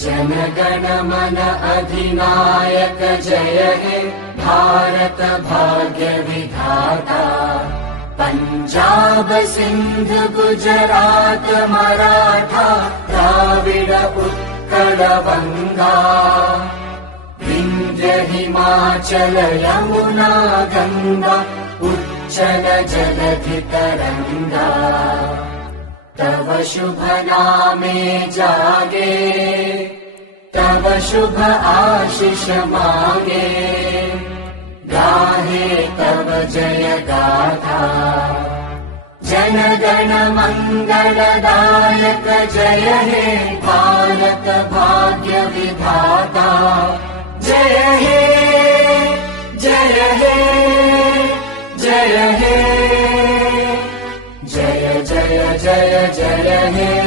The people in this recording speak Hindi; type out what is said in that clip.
जनगण मन अधिनायक जय हे भारत भाग्य विधाता। पंजाब सिंध गुजरात मराठा द्राविड उत्कल बंगा। विंध्य हिमाचल यमुना गंगा उच्चल जलधि तरंगा। तव शुभ नामे जागे तव शुभ आशीष मांगे। गाहे तव जय गाथा जन गण मंगलदायक जय हे भारत भाग्य विधाता। जय हे जय हे जय हे जय जय जय जय हे।